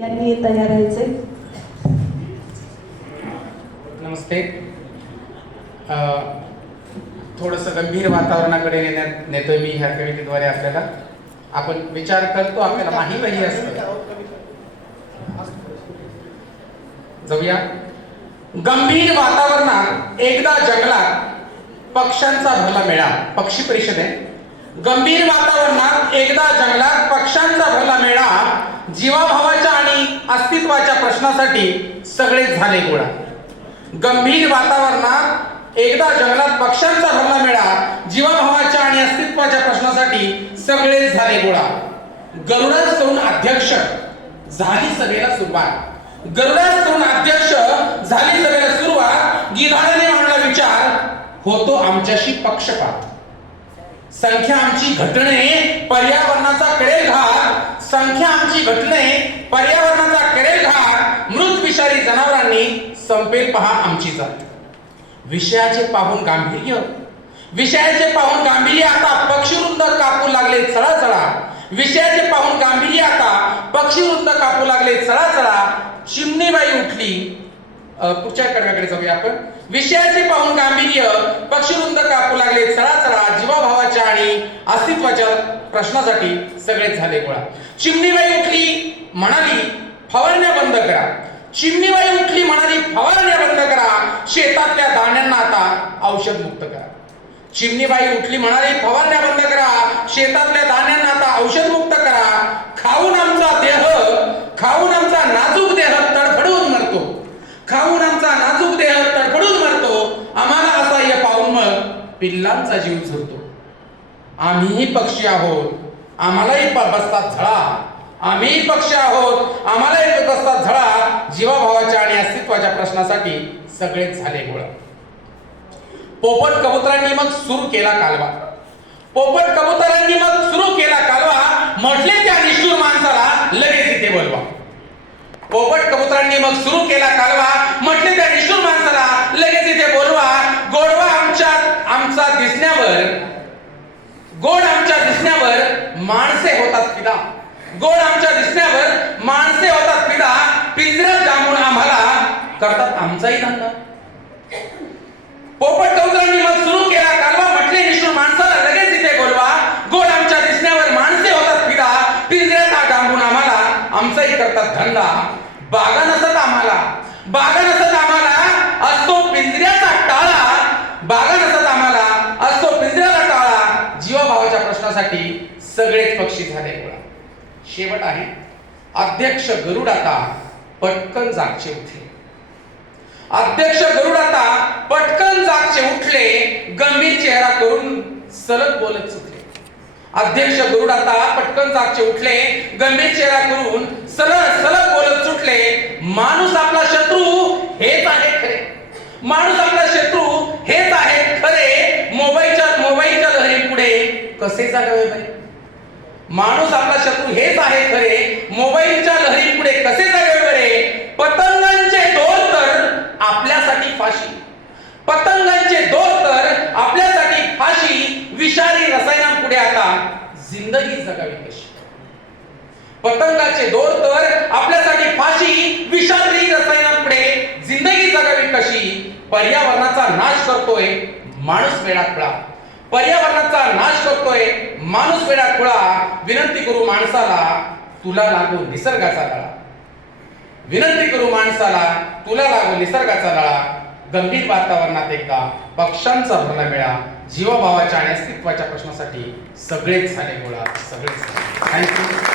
यांनी तयार व्हायचे नमस्ते. थोडस गंभीर वातावरणाकडे नेण्यात नेतोय मी ह्या कवितेद्वारे आपल्याला. आपण विचार करतो आपल्याला माहीतही असत. जाऊया. गंभीर वातावरणात एकदा जंगलात पक्ष्यांचा भरला मेळा. पक्षी परिषद आहे. गंभीर वातावरणात एकदा जंगलात पक्ष्यांचा भरला मेळा जीवाभावाच्या आणि अस्तित्वाच्या प्रश्नासाठी सगळेच झाले गोळा. गंभीर वातावरणात एकदा जंगलात पक्ष्यांचा भरला मेळा जीवाभावाच्या आणि अस्तित्वाच्या प्रश्नासाठी सगळेच झाले गोळा. गरुडास तरुण अध्यक्ष झाली सभेला सुरुवात. गरुडास तरुण अध्यक्ष झाली सभेला सुरुवात. गिधाडाने मांडला विचार. होतो आमच्याशी पक्षपात. संख्या आमची घटणे पर्यावरणाचा करेल घात संख्या आमची घटणे पर्यावरणाचा करेल घात मृत विषारी जनावरांनी संपेल पहा आमची जात. विषयाचे पाहून गांभीर्य. विषयाचे पाहून गांभीर्य आता पक्षीवृंद कापू लागले चळा चळा विषयाचे पाहून गांभीर्य आता पक्षीवृंद कापू लागले चळा चळा चिमणीबाई उठली पुढच्या कडव्याकडे जाऊया आपण. विषयाचे पाहून गांभीर्य पक्षरुंद कापू लागले चळा चळा जीवाभावाच्या आणि अस्तित्वाच्या प्रश्नासाठी सगळेच झाले गोळा. चिमणीबाई उठली म्हणाली फवारण्या बंद करा. चिमणीबाई उठली म्हणाली फवारण्या बंद करा. शेतातल्या दाण्यांना आता औषध मुक्त करा. चिमणीबाई उठली म्हणाली फवारण्या बंद करा. शेतातल्या दाण्यांना आता औषध मुक्त करा. पिल्लांचा जीव झरतो. आम्हीही पक्षी आहोत. आम्हालाही बसतात झळा. आम्हीही पक्षी आहोत. आम्हालाही बसतात झळा. जीवाभावाच्या आणि अस्तित्वाच्या प्रश्नासाठी सगळेच झाले गोळा. पोपट कबुतरांनी मग सुरू केला कालवा. पोपट कबुतरांनी मग सुरू केला कालवा. म्हटले त्या निष्ठूर माणसाला लगेच इथे बोलवा. पोपट कबुतरांनी मग सुरू केला कालवा. म्हटले त्या निष्ठूर माणसाला लगेच इथे बोलवा. गोडवा आमच्या आमचा दिसण्यावर गोड आमच्या दिसण्यावर माणसे होतात फिदा गोड आमच्या दिसण्यावर माणसे होतात फिदा पिंजरत डांबून आम्हाला करतात आमचाही धंदा. जीवाभावाच्या प्रश्नासाठी सगळेच पक्षी झाले गोळा शेवट आहे अध्यक्ष गरुड आता पटकन जागचे उठले. अध्यक्ष गरुड आता पटकन जागचे उठले गंभीर चेहरा करून सलग बोलत सुटले. अध्यक्ष गरुड आता पटकन जागचे उठले गंभीर चेहरा करून सलग सलग बोलत सुटले माणूस आपला शत्रू हेच आहे खरे. माणूस कसे जागावे बरे माणूस आपला शत्रू हेच आहे खरे. मोबाईलच्या लहरी पुढे कसे जागावे बरे पतंगांचे दोर तर आपल्यासाठी फाशी. पतंगांचे दोर तर आपल्यासाठी फाशी. विषारी रसायनांपुढे आता जिंदगी जगावी कशी. पतंगाचे दोर तर आपल्यासाठी फाशी. विषारी रसायनांपुढे जिंदगी जगावी कशी. पर्यावरणाचा नाश करतोय माणूस वेळात पर्यावरणाचा नाश करतोय माणूस वेळा खुळा विनंती करू माणसाला तुला लागू निसर्गाचा लळा विनंती करू माणसाला तुला लागू निसर्गाचा लळा गंभीर वातावरणात एकदा पक्ष्यांचा भरला मिळा. जीवाभावाच्या आणि अस्तित्वाच्या प्रश्नासाठी सगळेच झाले गोळा सगळेच थँक्यू